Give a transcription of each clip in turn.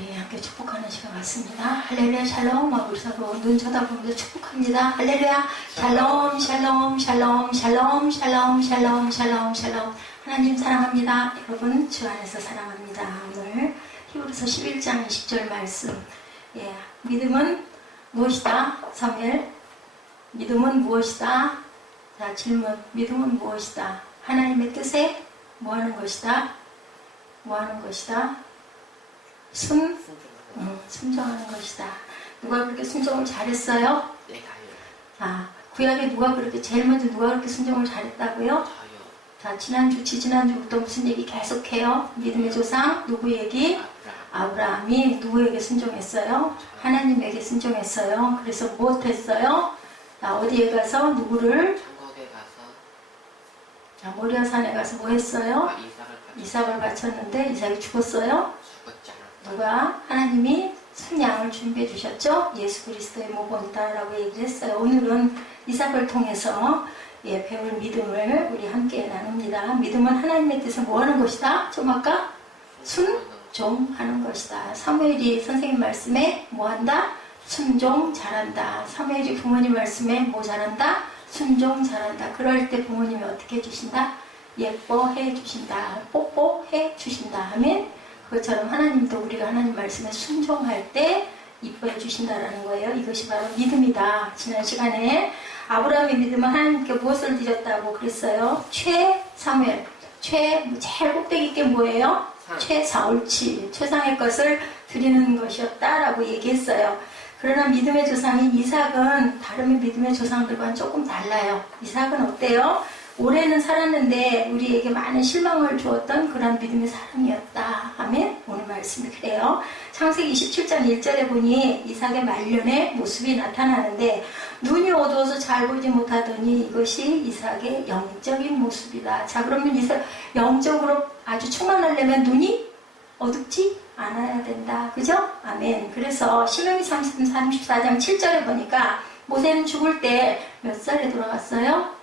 우리 함께 축복하는 시간 같습니다. 할렐루야 샬롬. 우리 서로 눈 쳐다보면서 축복합니다. 할렐루야 샬롬 샬롬 샬롬 샬롬 샬롬 샬롬 샬롬 샬롬. 하나님 사랑합니다. 여러분 주 안에서 사랑합니다. 오늘 히브리서 11장 20절 말씀. 믿음은 무엇이다? 사무엘. 믿음은 무엇이다? 자, 질문. 믿음은 무엇이다? 하나님의 뜻에 뭐 하는 것이다? 뭐 하는 것이다? 순종하는 것이다. 누가 그렇게 순종을 잘했어요? 내가요. 구약에 제일 먼저 누가 그렇게 순종을 잘했다고요? 저요. 자, 지난주부터 무슨 얘기 계속해요? 믿음의 조상, 누구 얘기? 아브라함이 누구에게 순종했어요? 하나님에게 순종했어요. 그래서 무엇했어요? 어디에 가서 누구를? 천국에 가서. 자, 모리아 산에 가서 뭐 했어요? 이삭을 바쳤는데 이삭이 죽었어요? 죽었잖아. 누가? 하나님이 순양을 준비해 주셨죠? 예수 그리스도의 모본이다라고 얘기를 했어요. 오늘은 이삭을 통해서 배울 믿음을 우리 함께 나눕니다. 믿음은 하나님의 뜻에 뭐 하는 것이다? 좀 아까? 순종하는 것이다. 사무엘이 선생님 말씀에 뭐 한다? 순종 잘한다. 사무엘이 부모님 말씀에 뭐 잘한다? 순종 잘한다. 그럴 때 부모님이 어떻게 해주신다? 예뻐해 주신다. 뽀뽀해 주신다. 아멘. 그것처럼 하나님도 우리가 하나님 말씀에 순종할 때 이뻐해 주신다라는 거예요. 이것이 바로 믿음이다. 지난 시간에 아브라함의 믿음은 하나님께 무엇을 드렸다고 그랬어요? 최사무엘. 제일 꼭대기 있게 뭐예요? 최사울치. 최상의 것을 드리는 것이었다라고 얘기했어요. 그러나 믿음의 조상인 이삭은 다른 믿음의 조상들과는 조금 달라요. 이삭은 어때요? 올해는 살았는데 우리에게 많은 실망을 주었던 그런 믿음의 사람이었다. 아멘. 오늘 말씀이 그래요. 창세기 27장 1절에 보니 이삭의 말년의 모습이 나타나는데 눈이 어두워서 잘 보지 못하더니 이것이 이삭의 영적인 모습이다. 자, 그러면 이삭 영적으로 아주 충만하려면 눈이 어둡지 않아야 된다. 그죠? 아멘. 그래서 신명기 34장 7절에 보니까 모세는 죽을 때 몇 살에 돌아갔어요?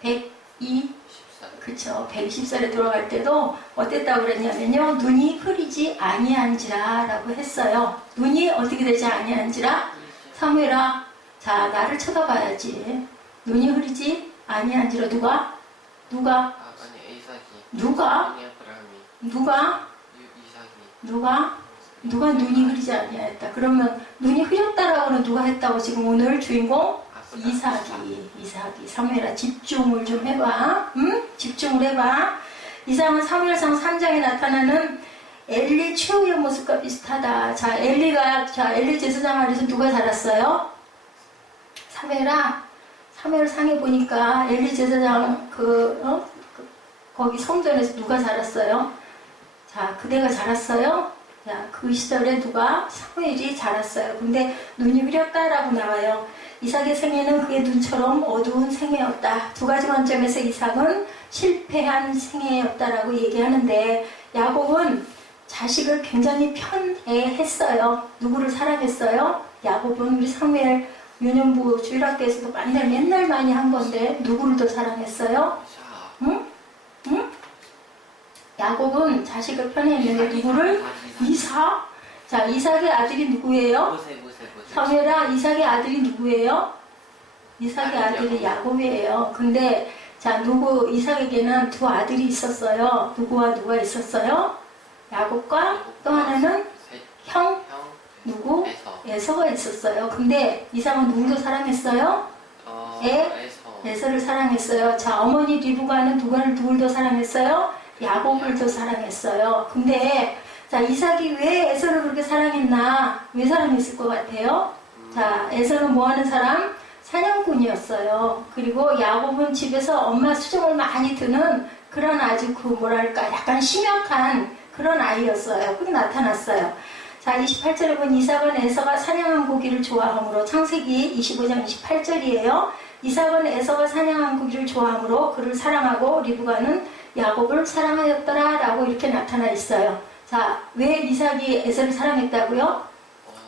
102? 그쵸. 120살에 돌아갈 때도 어땠다고 그랬냐면요. 눈이 흐리지 아니한지라 라고 했어요. 눈이 어떻게 되지 아니한지라? 사무엘아, 자, 나를 쳐다봐야지. 눈이 흐리지 아니한지라. 누가? 아니, 이삭이. 누가? 아니, 아브라함이. 누가? 이삭이. 누가 눈이 흐리지 아니하였다. 그러면 눈이 흐렸다라고는 누가 했다고 지금 오늘 주인공? 이삭이. 사무엘아, 집중을 좀 해봐. 응? 집중을 해봐. 이삭은 사무엘상 3장에 나타나는 엘리 최후의 모습과 비슷하다. 자, 엘리 제사장 아래서 누가 자랐어요? 사무엘 상에 보니까 엘리 제사장 거기 성전에서 누가 자랐어요? 자, 그대가 자랐어요? 자, 그 시절에 누가? 사무엘이 자랐어요. 근데 눈이 흐렸다라고 나와요. 이삭의 생애는 그의 눈처럼 어두운 생애였다. 두 가지 관점에서 이삭은 실패한 생애였다라고 얘기하는데 야곱은 자식을 굉장히 편애했어요. 누구를 사랑했어요? 야곱은 우리 사무엘 유년부 주일학교에서도 맨날 많이 한 건데 누구를 더 사랑했어요? 응? 야곱은 자식을 편애했는데 누구를? 이삭? 자, 이삭의 아들이 누구예요? 사무엘아, 이삭의 아들이 누구예요? 이삭의 아들이 야곱이에요. 근데 자, 이삭에게는 두 아들이 있었어요. 누구와 누가 있었어요? 야곱과 또 하나는 형 누구? 에서가 있었어요. 근데 이삭은 누구도 사랑했어요? 에서를 사랑했어요. 자, 어머니 리브가는 누굴 더 사랑했어요? 야곱을 더 사랑했어요. 근데 자, 이삭이 왜 에서를 그렇게 사랑했나? 왜 사랑했을 것 같아요? 자, 에서는 뭐 하는 사람? 사냥꾼이었어요. 그리고 야곱은 집에서 엄마 수정을 많이 드는 그런 아주 약간 심약한 그런 아이였어요. 그게 나타났어요. 자, 28절에 보면 이삭은 에서가 사냥한 고기를 좋아하므로 창세기 25장 28절이에요. 이삭은 에서가 사냥한 고기를 좋아하므로 그를 사랑하고 리브가는 야곱을 사랑하였더라 라고 이렇게 나타나 있어요. 자, 왜 이삭이 에서를 사랑했다고요?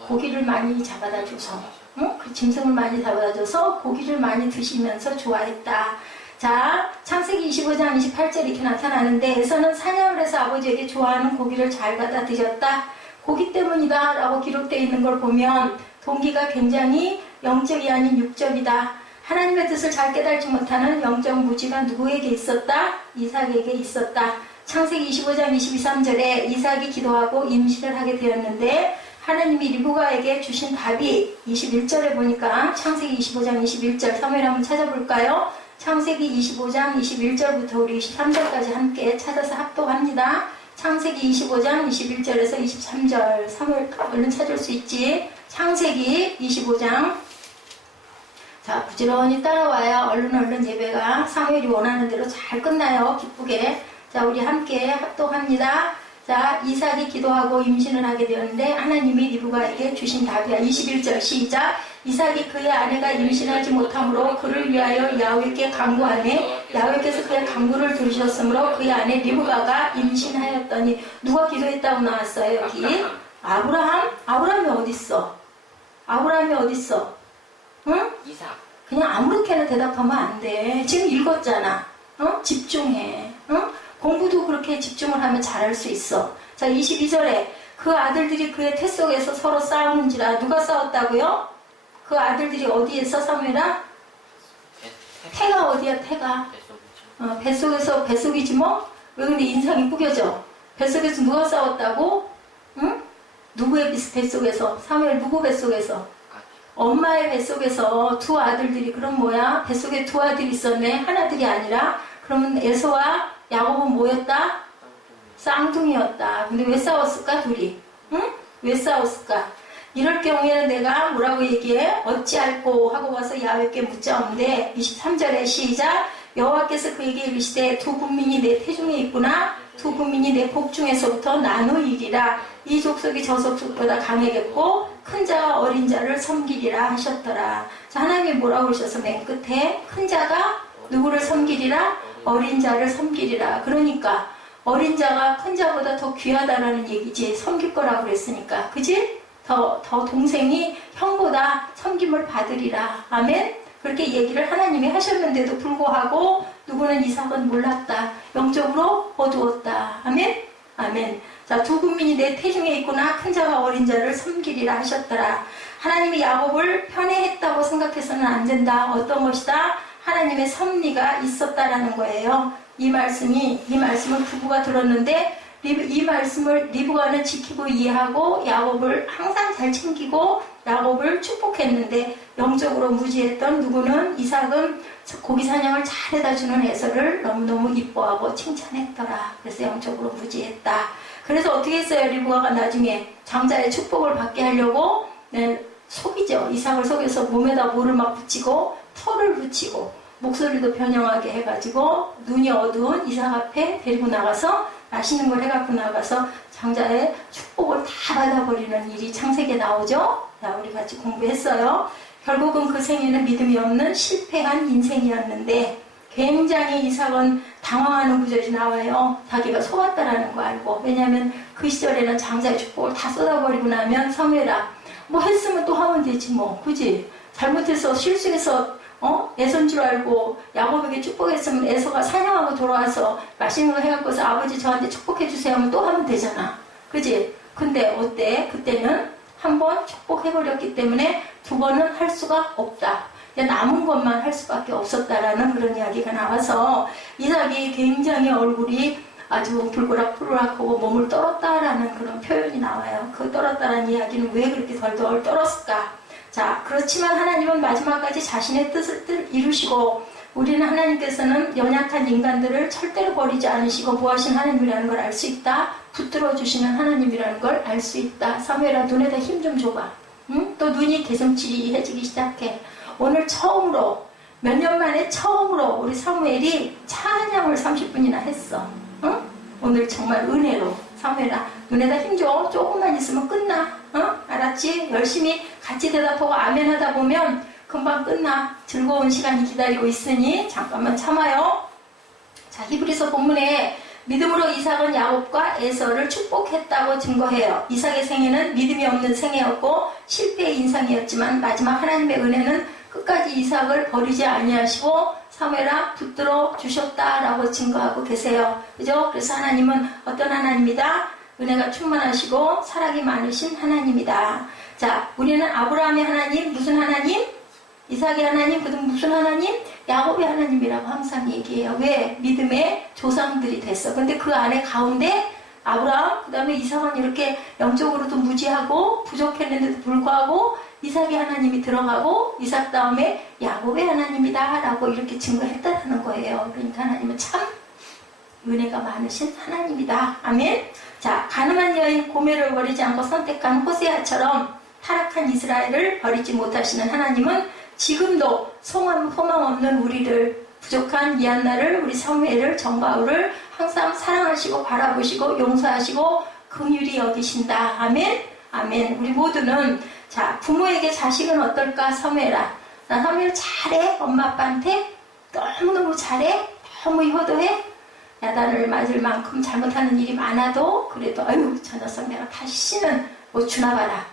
고기를 많이 잡아다 줘서, 그 짐승을 많이 잡아다 줘서 고기를 많이 드시면서 좋아했다. 자, 창세기 25장 28절 이렇게 나타나는데 에서는 사냥을 해서 아버지에게 좋아하는 고기를 잘 갖다 드렸다. 고기 때문이다 라고 기록되어 있는 걸 보면 동기가 굉장히 영적이 아닌 육적이다. 하나님의 뜻을 잘 깨달지 못하는 영적 무지가 누구에게 있었다? 이삭에게 있었다. 창세기 25장 22~23절에 이삭이 기도하고 임신을 하게 되었는데 하나님이 리브가에게 주신 답이 21절에 보니까 창세기 25장 21절 사무엘 한번 찾아볼까요? 창세기 25장 21절부터 우리 23절까지 함께 찾아서 합독합니다. 창세기 25장 21절에서 23절 사무엘 얼른 찾을 수 있지? 창세기 25장 자 부지런히 따라와야 얼른 예배가 사무엘이 원하는 대로 잘 끝나요. 기쁘게. 자 우리 함께 합독합니다. 자 이삭이 기도하고 임신을 하게 되었는데 하나님이 리브가에게 주신 답이야. 21절 시작. 이삭이 그의 아내가 임신하지 못하므로 그를 위하여 야훼께 간구하매 야훼께서 그의 간구를 들으셨으므로 그의 아내 리브가가 임신하였더니 누가 기도했다고 나왔어요 여기? 아브라함? 아브라함이 어딨어? 아브라함이 어딨어? 응? 이삭. 그냥 아무렇게나 대답하면 안 돼. 지금 읽었잖아. 집중해. 공부도 그렇게 집중을 하면 잘할 수 있어. 자, 22절에 그 아들들이 그의 태 속에서 서로 싸우는지라. 누가 싸웠다고요? 그 아들들이 어디에서 사무엘아? 태가 어디야? 태가. 뱃속에서 뱃속이지 뭐? 왜 근데 인상이 구겨져? 뱃속에서 누가 싸웠다고? 응? 누구의 뱃속에서? 사무엘 누구 뱃속에서? 엄마의 뱃속에서 두 아들들이 그럼 뭐야? 뱃속에 두 아들이 있었네. 하나들이 아니라. 그러면 에서와 야곱은 뭐였다? 쌍둥이였다. 근데 왜 싸웠을까? 둘이. 응? 왜 싸웠을까? 이럴 경우에는 내가 뭐라고 얘기해? 어찌할꼬 하고 와서 야훼께 묻자온데 23절에 시작. 여호와께서 그에게 이르시되 두 군민이 내 태중에 있구나. 두 군민이 내 복중에서부터 나누이리라. 이 족속이 저 족속보다 강하겠고 큰 자와 어린 자를 섬기리라 하셨더라. 자, 하나님이 뭐라고 그러셔서 맨 끝에 큰 자가 누구를 섬기리라? 어린 자를 섬기리라. 그러니까 어린 자가 큰 자보다 더 귀하다라는 얘기지. 섬길 거라고 그랬으니까. 그지? 더 동생이 형보다 섬김을 받으리라. 아멘? 그렇게 얘기를 하나님이 하셨는데도 불구하고 누구는 이삭은 몰랐다. 영적으로 어두웠다. 아멘? 아멘. 자, 두 군민이 내 태중에 있구나. 큰 자와 어린 자를 섬기리라 하셨더라. 하나님이 야곱을 편애했다고 생각해서는 안 된다. 어떤 것이다? 하나님의 섭리가 있었다라는 거예요. 이 말씀을 부부가 들었는데 이 말씀을 리브가는 지키고 이해하고 야곱을 항상 잘 챙기고 야곱을 축복했는데 영적으로 무지했던 누구는 이삭은 고기 사냥을 잘해다 주는 에서를 너무너무 이뻐하고 칭찬했더라. 그래서 영적으로 무지했다. 그래서 어떻게 했어요? 리브가가 나중에 장자의 축복을 받게 하려고 속이죠. 이삭을 속여서 몸에다 볼을 막 붙이고 털을 붙이고 목소리도 변형하게 해가지고 눈이 어두운 이삭 앞에 데리고 나가서 맛있는 걸 해갖고 나가서 장자의 축복을 다 받아버리는 일이 창세기에 나오죠. 자, 우리 같이 공부했어요. 결국은 그 생애는 믿음이 없는 실패한 인생이었는데 굉장히 이삭은 당황하는 구절이 나와요. 자기가 속았다라는 거 알고. 왜냐하면 그 시절에는 장자의 축복을 다 쏟아버리고 나면 사무엘아 뭐 했으면 또 하면 되지 뭐. 그지? 잘못해서 실수해서 애선 줄 알고 야곱에게 축복했으면 에서가 사냥하고 돌아와서 맛있는 거 해갖고서 아버지 저한테 축복해주세요 하면 또 하면 되잖아. 그지? 근데 어때? 그때는 한 번 축복해버렸기 때문에 두 번은 할 수가 없다. 남은 것만 할 수밖에 없었다라는 그런 이야기가 나와서 이삭이 굉장히 얼굴이 아주 불그락불그락하고 몸을 떨었다라는 그런 표현이 나와요. 그 떨었다라는 이야기는 왜 그렇게 덜덜 떨었을까? 자, 그렇지만 하나님은 마지막까지 자신의 뜻을 이루시고 우리는 하나님께서는 연약한 인간들을 절대로 버리지 않으시고 뭐하신 하나님이라는 걸 알 수 있다. 붙들어 주시는 하나님이라는 걸 알 수 있다. 사무엘아 눈에다 힘 좀 줘봐. 응? 또 눈이 개슴치해지기 시작해. 오늘 처음으로 몇 년 만에 처음으로 우리 사무엘이 찬양을 30분이나 했어. 응? 오늘 정말 은혜로 사무엘아 눈에다 힘 줘. 조금만 있으면 끝나. 알았지? 열심히 같이 대답하고 아멘 하다 보면 금방 끝나. 즐거운 시간이 기다리고 있으니 잠깐만 참아요. 자, 히브리서 본문에 믿음으로 이삭은 야곱과 에서를 축복했다고 증거해요. 이삭의 생애는 믿음이 없는 생애였고 실패의 인상이었지만 마지막 하나님의 은혜는 끝까지 이삭을 버리지 아니하시고 사무엘아 붙들어 주셨다라고 증거하고 계세요. 그죠? 그래서 하나님은 어떤 하나님이다? 은혜가 충만하시고 사랑이 많으신 하나님이다. 자, 우리는 아브라함의 하나님, 무슨 하나님? 이삭의 하나님, 그다음 무슨 하나님? 야곱의 하나님이라고 항상 얘기해요. 왜? 믿음의 조상들이 됐어. 근데 그 안에 가운데 아브라함, 그 다음에 이삭은 이렇게 영적으로도 무지하고 부족했는데도 불구하고 이삭의 하나님이 들어가고 이삭 다음에 야곱의 하나님이다 라고 이렇게 증거했다는 거예요. 그러니까 하나님은 참 은혜가 많으신 하나님이다. 아멘. 자, 가늠한 여인 고멜을 버리지 않고 선택한 호세아처럼 타락한 이스라엘을 버리지 못하시는 하나님은 지금도 소망 없는 우리를, 부족한 이한나를, 우리 사무엘을, 정바울을 항상 사랑하시고 바라보시고 용서하시고 긍휼히 여기신다. 아멘. 아멘. 우리 모두는 자, 부모에게 자식은 어떨까? 사무엘아, 나 사무엘 잘해? 엄마 아빠한테 너무너무 잘해? 너무 효도해? 야단을 맞을 만큼 잘못하는 일이 많아도 그래도 아유 저 녀석 내가 다시는 못 주나 봐라.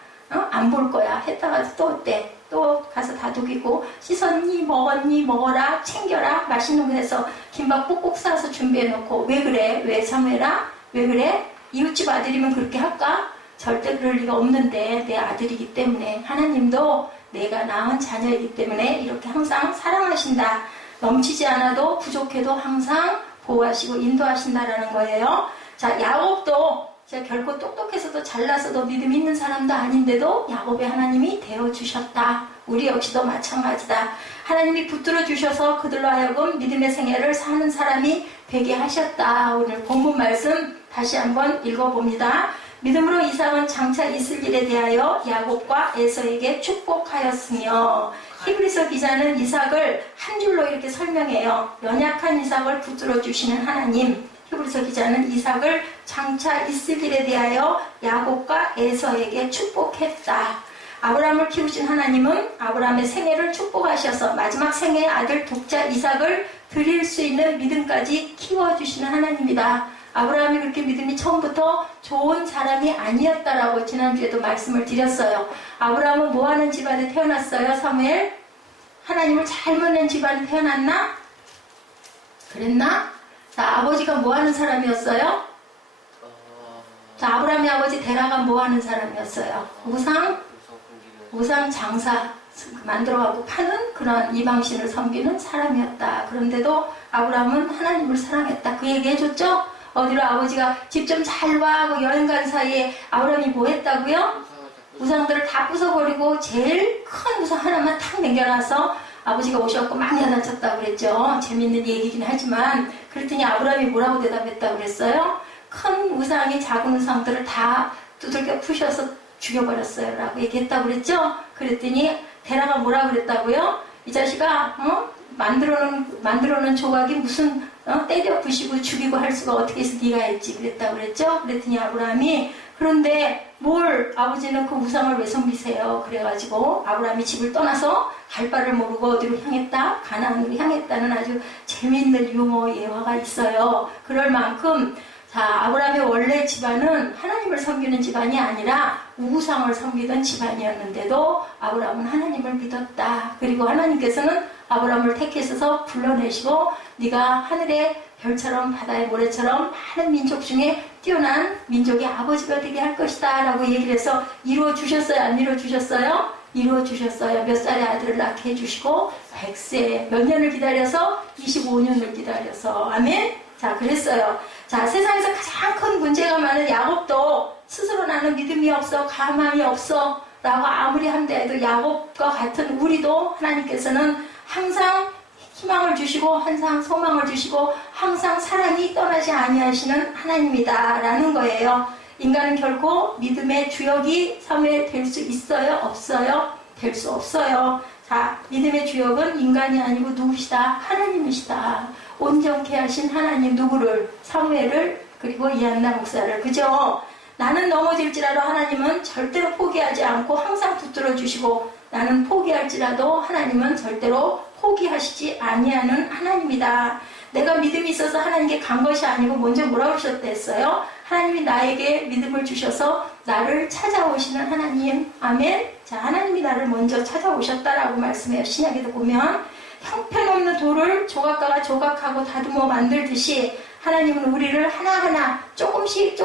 안 볼 거야. 했다가 또 어때? 또 가서 다독이고 씻었니? 먹었니? 먹어라. 챙겨라. 맛있는 거 해서 김밥 꼭꼭 싸서 준비해놓고 왜 그래? 왜 사무엘아? 왜 그래? 이웃집 아들이면 그렇게 할까? 절대 그럴 리가 없는데 내 아들이기 때문에 하나님도 내가 낳은 자녀이기 때문에 이렇게 항상 사랑하신다. 넘치지 않아도 부족해도 항상 보호하시고 인도하신다라는 거예요. 자, 야곱도 제가 결코 똑똑해서도 잘나서도 믿음 있는 사람도 아닌데도 야곱의 하나님이 되어주셨다. 우리 역시도 마찬가지다. 하나님이 붙들어 주셔서 그들로 하여금 믿음의 생애를 사는 사람이 되게 하셨다. 오늘 본문 말씀 다시 한번 읽어봅니다. 믿음으로 이삭은 장차 있을 일에 대하여 야곱과 에서에게 축복하였으며, 히브리서 기자는 이삭을 한 줄로 이렇게 설명해요. 연약한 이삭을 붙들어 주시는 하나님. 히브리서 기자는 이삭을 장차 있을 일에 대하여 야곱과 에서에게 축복했다. 아브라함을 키우신 하나님은 아브라함의 생애를 축복하셔서 마지막 생애의 아들 독자 이삭을 드릴 수 있는 믿음까지 키워주시는 하나님이다. 아브라함이 그렇게 믿음이 처음부터 좋은 사람이 아니었다라고 지난주에도 말씀을 드렸어요. 아브라함은 뭐하는 집안에 태어났어요? 사무엘? 하나님을 잘 믿는 집안에 태어났나? 그랬나? 자, 아버지가 뭐하는 사람이었어요? 자, 아브라함의 아버지 데라가 뭐하는 사람이었어요? 우상 장사 만들어가고 파는 그런 이방신을 섬기는 사람이었다. 그런데도 아브라함은 하나님을 사랑했다. 그 얘기 해줬죠? 어디로 아버지가 집 좀 잘 와 하고 여행 간 사이에 아브라함이 뭐 했다고요? 우상들을 다 부숴버리고 제일 큰 우상 하나만 탁 남겨놔서 아버지가 오셨고 막 야단쳤다고 그랬죠. 재밌는 얘기긴 하지만 그랬더니 아브라함이 뭐라고 대답했다고 그랬어요? 큰 우상이 작은 우상들을 다 두들겨 푸셔서 죽여버렸어요 라고 얘기했다고 그랬죠. 그랬더니 데라가 뭐라고 그랬다고요? 이 자식아 만들어놓은 조각이 무슨 때려 부시고 죽이고 할 수가 어떻게 해서 네가 했지 그랬다고 그랬죠. 그랬더니 아브라함이 그런데 뭘 아버지는 그 우상을 왜 섬기세요? 그래가지고 아브라함이 집을 떠나서 갈 바를 모르고 어디로 향했다? 가나안으로 향했다는 아주 재미있는 유머 예화가 있어요. 그럴 만큼 자, 아브라함의 원래 집안은 하나님을 섬기는 집안이 아니라 우상을 섬기던 집안이었는데도 아브라함은 하나님을 믿었다. 그리고 하나님께서는 아브라함을 택하셔서 불러내시고 네가 하늘의 별처럼 바다의 모래처럼 많은 민족 중에 뛰어난 민족의 아버지가 되게 할 것이다 라고 얘기를 해서 이루어주셨어요? 안 이루어주셨어요? 이루어주셨어요. 몇 살의 아들을 낳게 해주시고 100세 몇 년을 기다려서 25년을 기다려서 아멘? 자, 그랬어요. 자, 세상에서 가장 큰 문제가 많은 야곱도 스스로 나는 믿음이 없어, 가망이 없어 라고 아무리 한다 해도 야곱과 같은 우리도 하나님께서는 항상 희망을 주시고 항상 소망을 주시고 항상 사랑이 떠나지 아니하시는 하나님이다 라는 거예요. 인간은 결코 믿음의 주역이 사무엘 될 수 있어요? 없어요? 될 수 없어요. 자, 믿음의 주역은 인간이 아니고 누구시다? 하나님이시다. 온전케 하신 하나님 누구를? 사무엘을 그리고 이한나 목사를. 그죠? 나는 넘어질지라도 하나님은 절대로 포기하지 않고 항상 붙들어 주시고 나는 포기할지라도 하나님은 절대로 포기하시지 아니하는 하나님이다. 내가 믿음이 있어서 하나님께 간 것이 아니고 먼저 뭐라고 그러셨댔어요? 하나님이 나에게 믿음을 주셔서 나를 찾아오시는 하나님. 아멘. 자, 하나님이 나를 먼저 찾아오셨다라고 말씀해요. 신약에도 보면 형편없는 돌을 조각가가 조각하고 다듬어 만들듯이 하나님은 우리를 하나하나 조금씩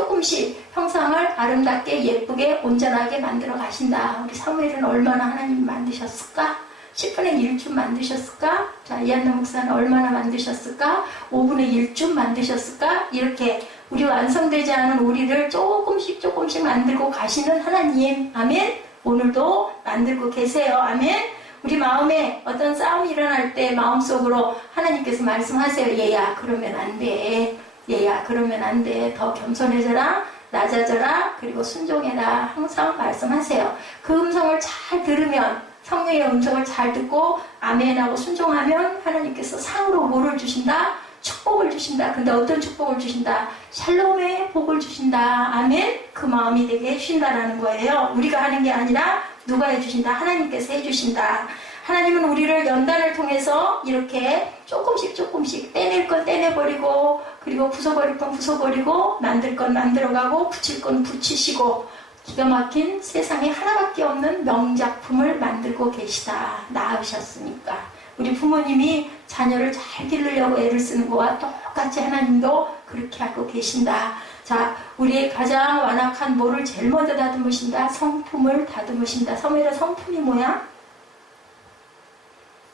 형상을 아름답게 예쁘게 온전하게 만들어 가신다. 우리 사무엘은 얼마나 하나님이 만드셨을까? 10분의 1쯤 만드셨을까? 자, 이한나 목사는 얼마나 만드셨을까? 5분의 1쯤 만드셨을까? 이렇게 우리 완성되지 않은 우리를 조금씩 만들고 가시는 하나님. 아멘. 오늘도 만들고 계세요. 아멘. 우리 마음에 어떤 싸움이 일어날 때 마음속으로 하나님께서 말씀하세요. 얘야 그러면 안 돼. 얘야 그러면 안 돼. 더 겸손해져라. 낮아져라. 그리고 순종해라. 항상 말씀하세요. 그 음성을 잘 들으면, 성령의 음성을 잘 듣고 아멘하고 순종하면 하나님께서 상으로 뭐를 주신다? 축복을 주신다. 근데 어떤 축복을 주신다? 샬롬의 복을 주신다. 아멘. 그 마음이 되게 해주신다라는 거예요. 우리가 하는 게 아니라 누가 해주신다? 하나님께서 해주신다. 하나님은 우리를 연단을 통해서 이렇게 조금씩 떼낼 건 떼내버리고, 그리고 부숴버릴 건 부숴버리고, 만들 건 만들어가고, 붙일 건 붙이시고, 기가 막힌 세상에 하나밖에 없는 명작품을 만들고 계시다. 낳으셨으니까. 우리 부모님이 자녀를 잘 기르려고 애를 쓰는 거와 똑같이 하나님도 그렇게 하고 계신다. 자, 우리의 가장 완악한 뭐를 제일 먼저 다듬으신다? 성품을 다듬으신다. 사무엘의 성품이 뭐야?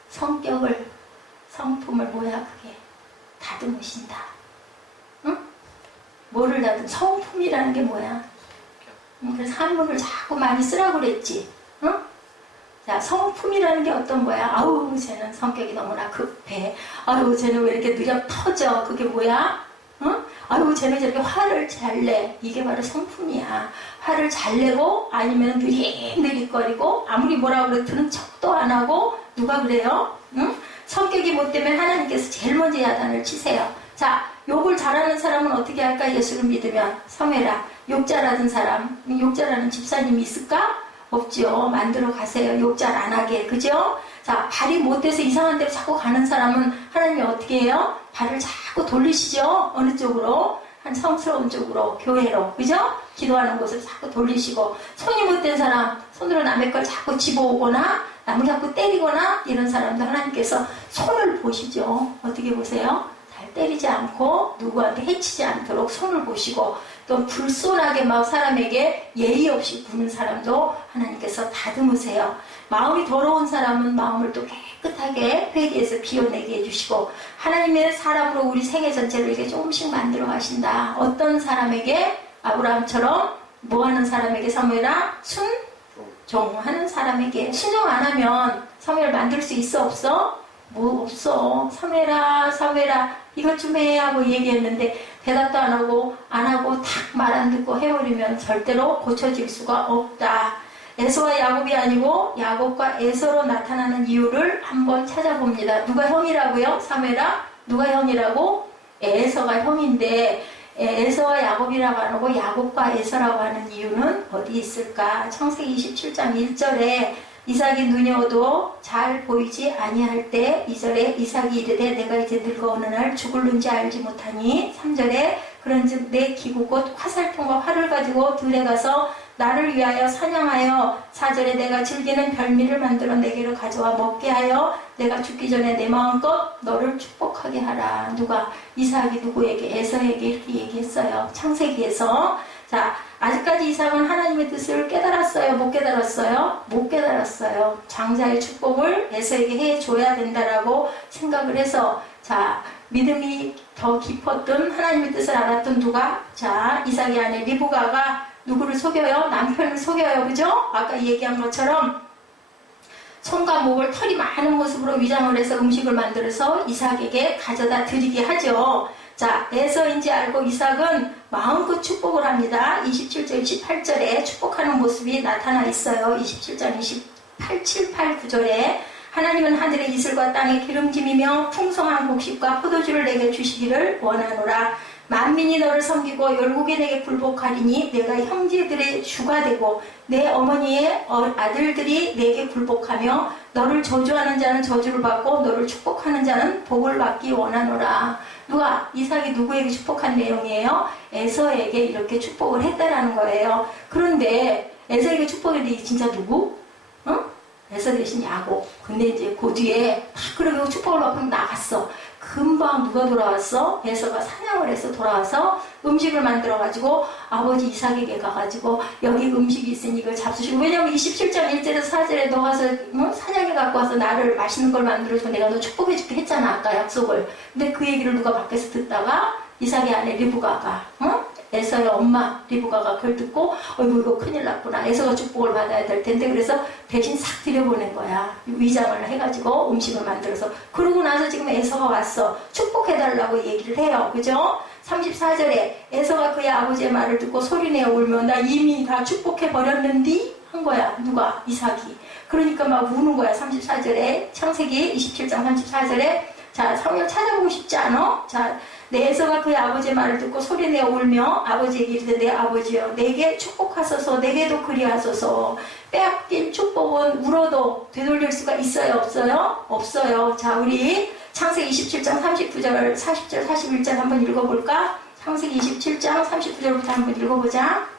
성품을 뭐야 그게? 다듬으신다. 응? 뭐를 성품이라는 게 뭐야? 그래서 한문을 자꾸 많이 쓰라고 그랬지. 응? 자, 성품이라는 게 어떤 거야? 아우, 쟤는 성격이 너무나 급해. 아우, 쟤는 왜 이렇게 느려 터져? 그게 뭐야? 응? 아유, 쟤는 저렇게 화를 잘 내. 이게 바로 성품이야. 화를 잘 내고 아니면 느릿느릿거리고 아무리 뭐라고 그래도 척도 안 하고 누가 그래요? 응? 성격이 못되면 하나님께서 제일 먼저 야단을 치세요. 자, 욕을 잘하는 사람은 어떻게 할까? 예수를 믿으면. 성회라. 욕 잘하는 사람, 욕 잘하는 집사님이 있을까? 없죠. 만들어 가세요. 욕 잘 안 하게. 그죠? 자, 발이 못돼서 이상한 데로 자꾸 가는 사람은 하나님이 어떻게 해요? 발을 자꾸 돌리시죠? 어느 쪽으로? 한 성스러운 쪽으로, 교회로. 그죠? 기도하는 곳을 자꾸 돌리시고, 손이 못된 사람, 손으로 남의 걸 자꾸 집어오거나, 남을 자꾸 때리거나, 이런 사람도 하나님께서 손을 보시죠. 어떻게 보세요? 잘 때리지 않고, 누구한테 해치지 않도록 손을 보시고, 또 불손하게 막 사람에게 예의 없이 구는 사람도 하나님께서 다듬으세요. 마음이 더러운 사람은 마음을 또 깨끗하게 회개해서 비워내게 해주시고, 하나님의 사람으로 우리 생애 전체를 이렇게 조금씩 만들어 가신다. 어떤 사람에게? 아브라함처럼 뭐하는 사람에게? 사무엘아? 순종하는 사람에게. 순종 안 하면 사무엘 만들 수 있어 없어? 뭐 없어. 사무엘아 이것 좀 해 하고 얘기했는데 대답도 안 하고 탁 말 안 듣고 해버리면 절대로 고쳐질 수가 없다. 에서와 야곱이 아니고 야곱과 에서로 나타나는 이유를 한번 찾아봅니다. 누가 형이라고요? 사무엘아? 누가 형이라고? 에서가 형인데 에서와 야곱이라고 안 하고 야곱과 에서라고 하는 이유는 어디 있을까? 창세기 27장 1절에 이삭이 눈이 어두워 잘 보이지 아니할 때 2절에 이삭이 이르되 내가 이제 늙어 어느 날 죽을는지 알지 못하니 3절에 그런즉 내 기구 곧 화살통과 활을 가지고 들에 가서 나를 위하여 사냥하여 4절에 내가 즐기는 별미를 만들어 내게로 가져와 먹게 하여 내가 죽기 전에 내 마음껏 너를 축복하게 하라. 누가? 이삭이 누구에게? 에서에게 이렇게 얘기했어요. 창세기에서. 자, 아직까지 이삭은 하나님의 뜻을 깨달았어요? 못 깨달았어요? 못 깨달았어요. 장자의 축복을 에서에게 해줘야 된다라고 생각을 해서, 자, 믿음이 더 깊었던 하나님의 뜻을 알았던 누가? 자, 이삭의 아내 리브가가 누구를 속여요? 남편을 속여요. 그죠? 아까 얘기한 것처럼 손과 목을 털이 많은 모습으로 위장을 해서 음식을 만들어서 이삭에게 가져다 드리게 하죠. 자, 에서인지 알고 이삭은 마음껏 축복을 합니다. 27절, 28절에 축복하는 모습이 나타나 있어요. 27장 28, 7, 8, 9절에 하나님은 하늘의 이슬과 땅의 기름짐이며 풍성한 곡식과 포도주를 내게 주시기를 원하노라. 만민이 너를 섬기고 열국이 내게 굴복하리니 내가 형제들의 주가 되고 내 어머니의 아들들이 내게 굴복하며 너를 저주하는 자는 저주를 받고 너를 축복하는 자는 복을 받기 원하노라. 누가? 이삭이 누구에게 축복한 내용이에요? 에서에게 이렇게 축복을 했다라는 거예요. 그런데 에서에게 축복했는데 진짜 누구? 에서 대신 야곱. 근데 이제 그 뒤에 다 그러고 축복을 받고 나갔어. 금방 누가 돌아왔어? 에서가 사냥을 해서 돌아와서 음식을 만들어가지고 아버지 이삭에게 가가지고 여기 음식이 있으니 이걸 잡수시고, 왜냐면 27장 1절에서 4절에 너 가서 사냥해 갖고 와서 나를 맛있는 걸 만들어주고 내가 너 축복해줄게 했잖아, 아까 약속을. 근데 그 얘기를 누가 밖에서 듣다가 이삭의 아내 리브가가 에서의 엄마 리브가가 그걸 듣고 어이구 이거 큰일 났구나, 에서가 축복을 받아야 될 텐데, 그래서 대신 싹 들여보낸 거야. 위장을 해가지고 음식을 만들어서. 그러고 나서 지금 에서가 왔어. 축복해달라고 얘기를 해요. 그죠? 34절에 에서가 그의 아버지의 말을 듣고 소리내어 울며 나 이미 다 축복해버렸는디? 한 거야. 누가? 이삭이. 그러니까 막 우는 거야. 34절에 창세기 27장 34절에 자, 성경 찾아보고 싶지 않아? 자, 내 에서가 그의 아버지의 말을 듣고 소리내어 울며 아버지에게 이르되 내 아버지여 내게 축복하소서, 내게도 그리하소서. 빼앗긴 축복은 울어도 되돌릴 수가 있어요, 없어요? 없어요. 자, 우리 창세기 27장 39절 40절 41절 한번 읽어볼까? 창세기 27장 39절부터 한번 읽어보자.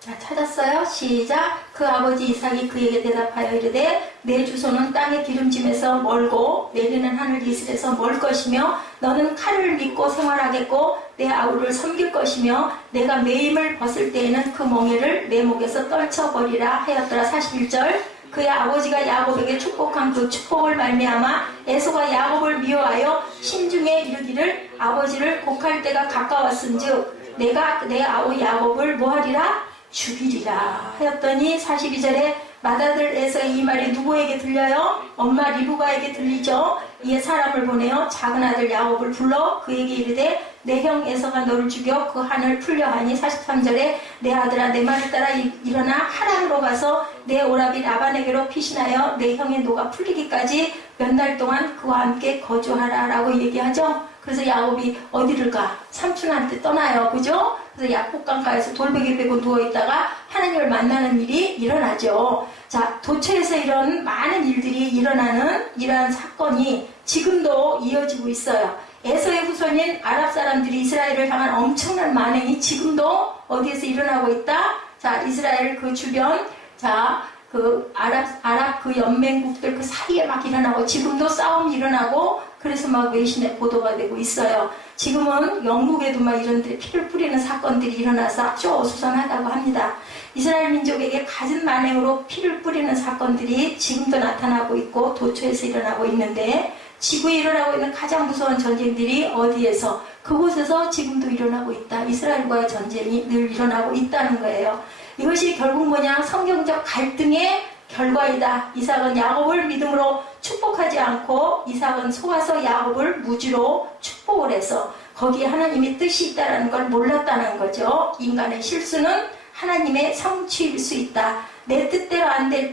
자, 찾았어요? 시작. 그 아버지 이삭이 그에게 대답하여 이르되 내 주소는 땅의 기름짐에서 멀고 내리는 하늘 이슬에서 멀 것이며 너는 칼을 믿고 생활하겠고 내 아우를 섬길 것이며 내가 매임을 벗을 때에는 그 멍에를 내 목에서 떨쳐버리라 하였더라. 41절. 그의 아버지가 야곱에게 축복한 그 축복을 말미암아 에서가 야곱을 미워하여 심중에 이르기를 아버지를 곡할 때가 가까웠은즉 내가 내 아우 야곱을 뭐하리라? 죽이리라 하였더니 42절에 맏아들 에서의 이 말이 누구에게 들려요? 엄마 리브가에게 들리죠. 이에 사람을 보내어 작은 아들 야곱을 불러 그에게 이르되 내 형 에서가 너를 죽여 그 한을 풀려 하니 43절에 내 아들아 내 말을 따라 일어나 하란으로 가서 내 오라비 라반에게로 피신하여 내 형의 노가 풀리기까지 몇 날 동안 그와 함께 거주하라 라고 얘기하죠. 그래서 야곱이 어디를 가? 삼촌한테 떠나요. 그죠? 그래서 약복강가에서 돌베개 베고 누워있다가 하나님을 만나는 일이 일어나죠. 자, 도처에서 이런 많은 일들이 일어나는 이러한 사건이 지금도 이어지고 있어요. 에서의 후손인 아랍 사람들이 이스라엘을 향한 엄청난 만행이 지금도 어디에서 일어나고 있다? 자, 이스라엘 그 주변, 자, 그 아랍 그 연맹국들 그 사이에 막 일어나고 지금도 싸움이 일어나고 그래서 막 외신에 보도가 되고 있어요. 지금은 영국에도 막 이런 데 피를 뿌리는 사건들이 일어나서 아주 어수선하다고 합니다. 이스라엘 민족에게 갖은 만행으로 피를 뿌리는 사건들이 지금도 나타나고 있고 도처에서 일어나고 있는데 지구에 일어나고 있는 가장 무서운 전쟁들이 어디에서? 그곳에서 지금도 일어나고 있다. 이스라엘과의 전쟁이 늘 일어나고 있다는 거예요. 이것이 결국 뭐냐? 성경적 갈등의 결과이다. 이삭은 야곱을 믿음으로 축복하지 않고 이삭은 속아서 야곱을 무지로 축복을 해서 거기에 하나님의 뜻이 있다는 걸 몰랐다는 거죠. 인간의 실수는 하나님의 성취일 수 있다. 내 뜻대로 안 될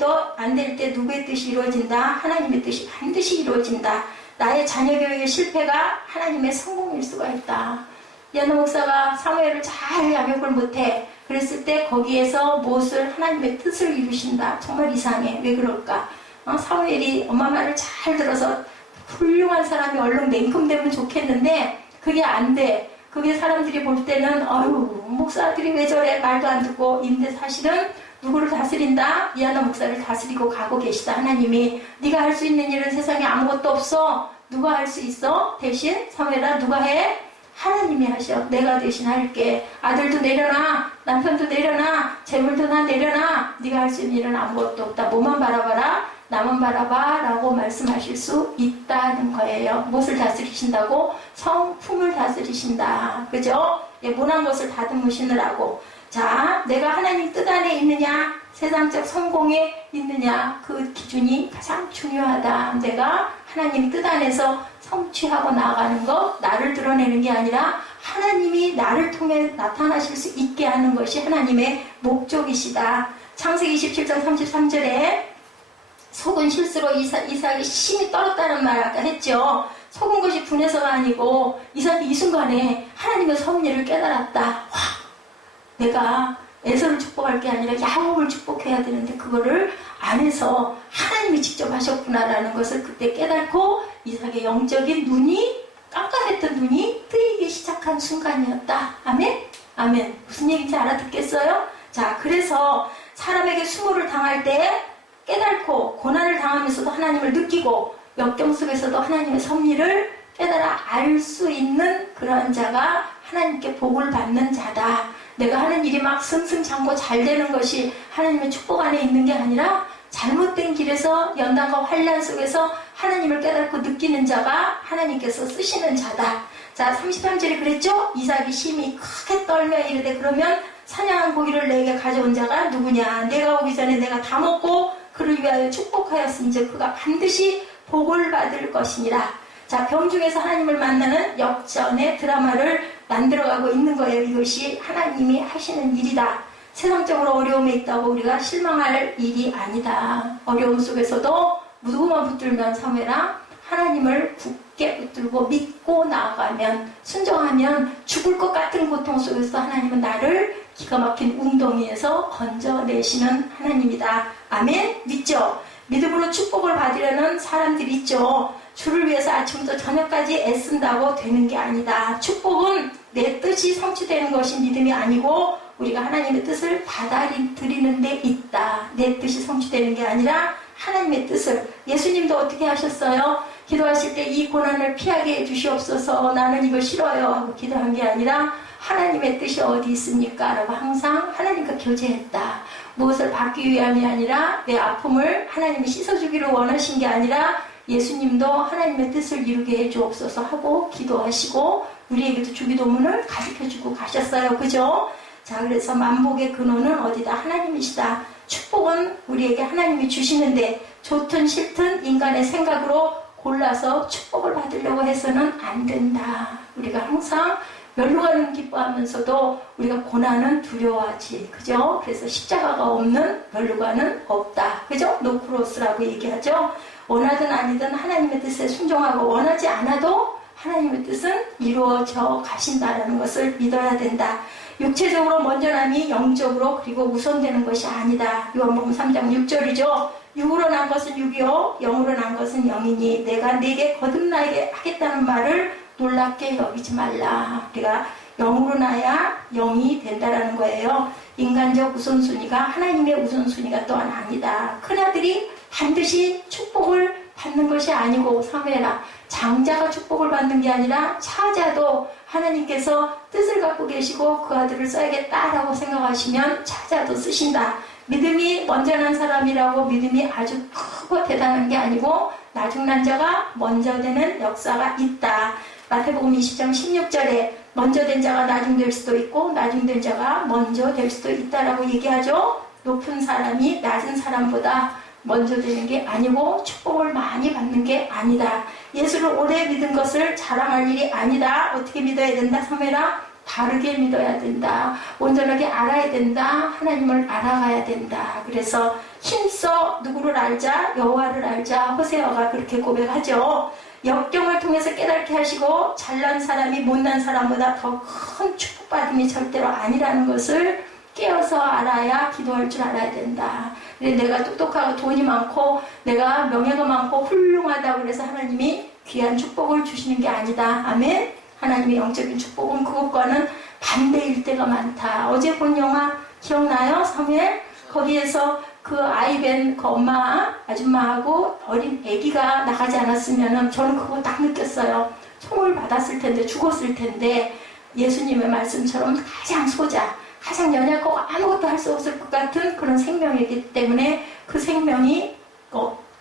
때 누구의 뜻이 이루어진다? 하나님의 뜻이 반드시 이루어진다. 나의 자녀 교육의 실패가 하나님의 성공일 수가 있다. 이한나 목사가 사무엘을 잘 양육을 못해. 그랬을 때 거기에서 무엇을 하나님의 뜻을 이루신다. 정말 이상해. 왜 그럴까? 사무엘이 엄마 말을 잘 들어서 훌륭한 사람이 얼른 냉큼되면 좋겠는데 그게 안 돼. 그게 사람들이 볼 때는 어휴 목사들이 왜 저래 말도 안 듣고 있는데 사실은 누구를 다스린다? 이한나 목사를 다스리고 가고 계시다. 하나님이 네가 할 수 있는 일은 세상에 아무것도 없어. 누가 할 수 있어? 대신 사무엘아 누가 해? 하나님이 하셔. 내가 대신 할게. 아들도 내려놔. 남편도 내려놔. 재물도 다 내려놔. 네가 할 수 있는 일은 아무것도 없다. 뭐만 바라봐라. 나만 바라봐 라고 말씀하실 수 있다는 거예요. 무엇을 다스리신다고? 성품을 다스리신다. 그죠? 모난 것을 다듬으시느라고. 자, 내가 하나님 뜻 안에 있느냐? 세상적 성공에 있느냐? 그 기준이 가장 중요하다. 내가 하나님 뜻 안에서 성취하고 나아가는 것, 나를 드러내는 게 아니라 하나님이 나를 통해 나타나실 수 있게 하는 것이 하나님의 목적이시다. 창세기 27장 33절에 속은 실수로 이삭이 심히 떨었다는 말 아까 했죠. 속은 것이 분해서가 아니고 이삭이 이 순간에 하나님의 섭리를 깨달았다. 와, 내가 에서를 축복할 게 아니라 야곱을 축복해야 되는데 그거를 안에서 하나님이 직접 하셨구나라는 것을 그때 깨닫고 이삭의 영적인 눈이 깜깜했던 눈이 뜨이기 시작한 순간이었다. 아멘? 아멘. 무슨 얘기인지 알아듣겠어요? 자, 그래서 사람에게 수모를 당할 때 깨닫고 고난을 당하면서도 하나님을 느끼고 역경 속에서도 하나님의 섭리를 깨달아 알 수 있는 그런 자가 하나님께 복을 받는 자다. 내가 하는 일이 막 승승장구 잘 되는 것이 하나님의 축복 안에 있는 게 아니라 잘못된 길에서 연단과 환난 속에서 하나님을 깨닫고 느끼는 자가 하나님께서 쓰시는 자다. 자, 33절에 그랬죠? 이삭이 심히 크게 떨며 이르되 그러면 사냥한 고기를 내게 가져온 자가 누구냐? 내가 오기 전에 내가 다 먹고 그를 위하여 축복하였은즉 그가 반드시 복을 받을 것이니라. 자, 병중에서 하나님을 만나는 역전의 드라마를 만들어가고 있는 거예요. 이것이 하나님이 하시는 일이다. 세상적으로 어려움에 있다고 우리가 실망할 일이 아니다. 어려움 속에서도 누구만 붙들면 사회나 하나님을 굳게 붙들고 믿고 나아가면 순종하면 죽을 것 같은 고통 속에서 하나님은 나를 기가 막힌 웅덩이에서 건져내시는 하나님이다. 아멘? 믿죠? 믿음으로 축복을 받으려는 사람들이 있죠. 주를 위해서 아침부터 저녁까지 애쓴다고 되는 게 아니다. 축복은 내 뜻이 성취되는 것이 믿음이 아니고 우리가 하나님의 뜻을 받아들이는 데 있다. 내 뜻이 성취되는 게 아니라 하나님의 뜻을. 예수님도 어떻게 하셨어요? 기도하실 때 이 고난을 피하게 해주시옵소서, 나는 이거 싫어요 하고 기도한 게 아니라 하나님의 뜻이 어디 있습니까? 라고 항상 하나님과 교제했다. 무엇을 받기 위함이 아니라 내 아픔을 하나님이 씻어주기를 원하신 게 아니라 예수님도 하나님의 뜻을 이루게 해주옵소서 하고 기도하시고 우리에게도 주기도문을 가르쳐주고 가셨어요. 그죠? 자, 그래서 만복의 근원은 어디다? 하나님이시다. 축복은 우리에게 하나님이 주시는데 좋든 싫든 인간의 생각으로 골라서 축복을 받으려고 해서는 안 된다. 우리가 항상 멸류관은 기뻐하면서도 우리가 고난은 두려워하지. 그죠? 그래서 십자가가 없는 멸류관은 없다. 그죠? 노크로스라고 얘기하죠. 원하든 아니든 하나님의 뜻에 순종하고 원하지 않아도 하나님의 뜻은 이루어져 가신다는 것을 믿어야 된다. 육체적으로 먼저남이 영적으로 그리고 우선되는 것이 아니다. 요한복음 3장 6절이죠. 육으로 난 것은 육이요 영으로 난 것은 영이니 내가 네게 거듭나게 하겠다는 말을 놀랍게 여기지 말라. 우리가 영으로 나야 영이 된다라는 거예요. 인간적 우선순위가 하나님의 우선순위가 또한 아니다. 큰아들이 반드시 축복을 받는 것이 아니고 사무엘아, 장자가 축복을 받는 게 아니라 차자도 하나님께서 뜻을 갖고 계시고 그 아들을 써야겠다라고 생각하시면 차자도 쓰신다. 믿음이 먼저 난 사람이라고 믿음이 아주 크고 대단한 게 아니고 나중난 자가 먼저 되는 역사가 있다. 마태복음 20장 16절에 먼저 된 자가 나중 될 수도 있고 나중 된 자가 먼저 될 수도 있다라고 얘기하죠. 높은 사람이 낮은 사람보다 먼저 되는 게 아니고 축복을 많이 받는 게 아니다. 예수를 오래 믿은 것을 자랑할 일이 아니다. 어떻게 믿어야 된다? 사무엘아, 바르게 믿어야 된다. 온전하게 알아야 된다. 하나님을 알아가야 된다. 그래서 힘써 누구를 알자, 여호와를 알자. 호세아가 그렇게 고백하죠. 역경을 통해서 깨닫게 하시고 잘난 사람이 못난 사람보다 더 큰 축복받음이 절대로 아니라는 것을 깨어서 알아야 기도할 줄 알아야 된다. 내가 똑똑하고 돈이 많고 내가 명예가 많고 훌륭하다고 그래서 하나님이 귀한 축복을 주시는 게 아니다. 아멘. 하나님의 영적인 축복은 그것과는 반대일 때가 많다. 어제 본 영화 기억나요? 사무엘? 거기에서 그 아이벤 그 엄마 아줌마하고 어린 아기가 나가지 않았으면 저는 그거 딱 느꼈어요. 총을 받았을 텐데 죽었을 텐데 예수님의 말씀처럼 가장 소자, 가장 연약하고 아무것도 할 수 없을 것 같은 그런 생명이기 때문에 그 생명이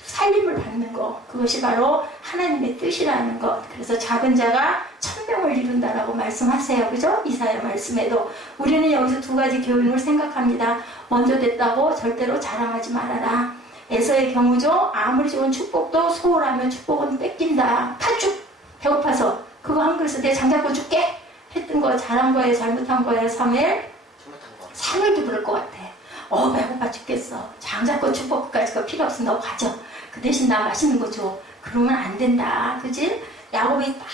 살림을 받는 것, 그것이 바로 하나님의 뜻이라는 것. 그래서 작은 자가 천명을 이룬다라고 말씀하세요. 그죠? 이사야 말씀에도. 우리는 여기서 두 가지 교훈을 생각합니다. 먼저 됐다고 절대로 자랑하지 말아라. 에서의 경우죠. 아무리 좋은 축복도 소홀하면 축복은 뺏긴다. 팥죽 배고파서 그거 한 그릇에 내 장잡고 줄게 했던 거 잘한 거예요, 잘못한 거예요? 사무엘? 상을도 부를 것 같아. 배고파 죽겠어. 장잡고 축복까지가 필요 없어. 너 가져. 그 대신 나 맛있는 거 줘. 그러면 안 된다. 그지? 야곱이 딱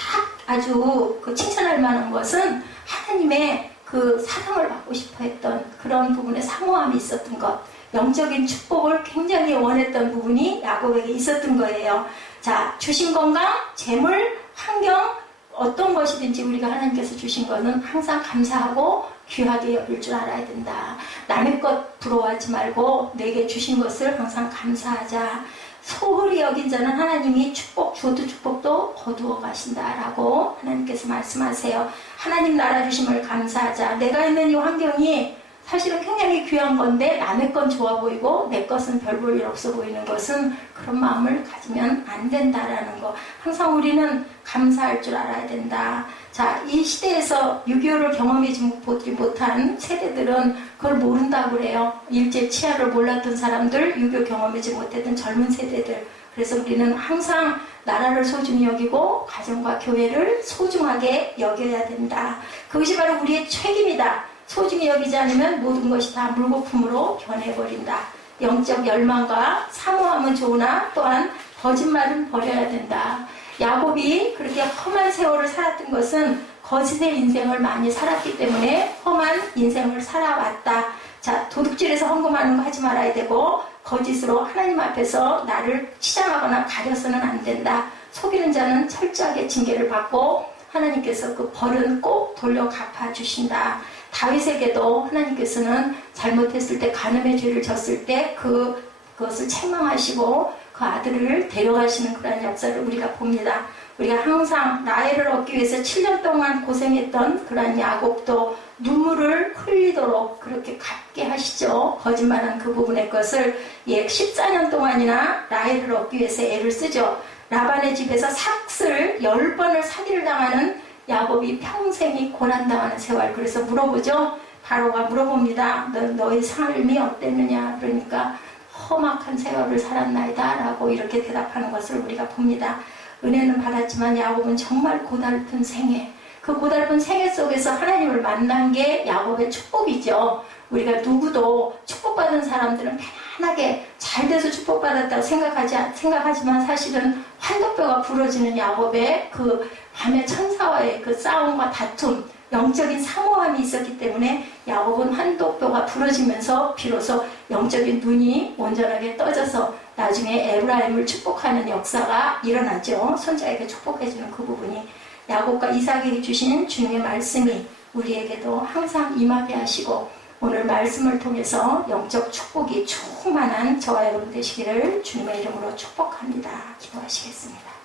아주 그 칭찬할 만한 것은 하나님의 그 사랑을 받고 싶어 했던 그런 부분에 사모함이 있었던 것, 영적인 축복을 굉장히 원했던 부분이 야곱에게 있었던 거예요. 자, 주신 건강, 재물, 환경, 어떤 것이든지 우리가 하나님께서 주신 것은 항상 감사하고 귀하게 여길 줄 알아야 된다. 남의 것 부러워하지 말고 내게 주신 것을 항상 감사하자. 소홀히 여긴 자는 하나님이 축복, 주어도 축복도 거두어 가신다라고 하나님께서 말씀하세요. 하나님 나라 주심을 감사하자. 내가 있는 이 환경이 사실은 굉장히 귀한 건데 남의 건 좋아 보이고 내 것은 별 볼 일 없어 보이는 것은 그런 마음을 가지면 안 된다라는 거. 항상 우리는 감사할 줄 알아야 된다. 자, 이 시대에서 6.25를 경험해보지 못한 세대들은 그걸 모른다고 그래요. 일제 치하를 몰랐던 사람들, 6.25 경험하지 못했던 젊은 세대들. 그래서 우리는 항상 나라를 소중히 여기고 가정과 교회를 소중하게 여겨야 된다. 그것이 바로 우리의 책임이다. 소중히 여기지 않으면 모든 것이 다 물거품으로 변해버린다. 영적 열망과 사모함은 좋으나 또한 거짓말은 버려야 된다. 야곱이 그렇게 험한 세월을 살았던 것은 거짓의 인생을 많이 살았기 때문에 험한 인생을 살아왔다. 자, 도둑질해서 헌금하는 거 하지 말아야 되고 거짓으로 하나님 앞에서 나를 치장하거나 가려서는 안 된다. 속이는 자는 철저하게 징계를 받고 하나님께서 그 벌은 꼭 돌려 갚아주신다. 다윗에게도 하나님께서는 잘못했을 때 간음의 죄를 졌을 때 그것을 책망하시고 그 아들을 데려가시는 그런 역사를 우리가 봅니다. 우리가 항상 라헬을 얻기 위해서 7년 동안 고생했던 그런 야곱도 눈물을 흘리도록 그렇게 갚게 하시죠. 거짓말한 그 부분의 것을 14년 동안이나 라헬을 얻기 위해서 애를 쓰죠. 라반의 집에서 삭슬 10번을 사기를 당하는 야곱이 평생이 고난당하는 세월. 그래서 물어보죠. 바로가 물어봅니다. 너의 삶이 어땠느냐. 그러니까 험악한 세월을 살았나이다 라고 이렇게 대답하는 것을 우리가 봅니다. 은혜는 받았지만 야곱은 정말 고달픈 생애, 그 고달픈 생애 속에서 하나님을 만난 게 야곱의 축복이죠. 우리가 누구도 축복받은 사람들은 편안하게 잘 돼서 축복받았다고 생각하지만 사실은 환도뼈가 부러지는 야곱의 그 밤의 천사와의 그 싸움과 다툼, 영적인 사모함이 있었기 때문에 야곱은 환도뼈가 부러지면서 비로소 영적인 눈이 온전하게 떠져서 나중에 에브라임을 축복하는 역사가 일어나죠. 손자에게 축복해주는 그 부분이 야곱과 이삭에게 주신 주님의 말씀이 우리에게도 항상 임하게 하시고 오늘 말씀을 통해서 영적 축복이 충만한 저와 여러분 되시기를 주님의 이름으로 축복합니다. 기도하시겠습니다.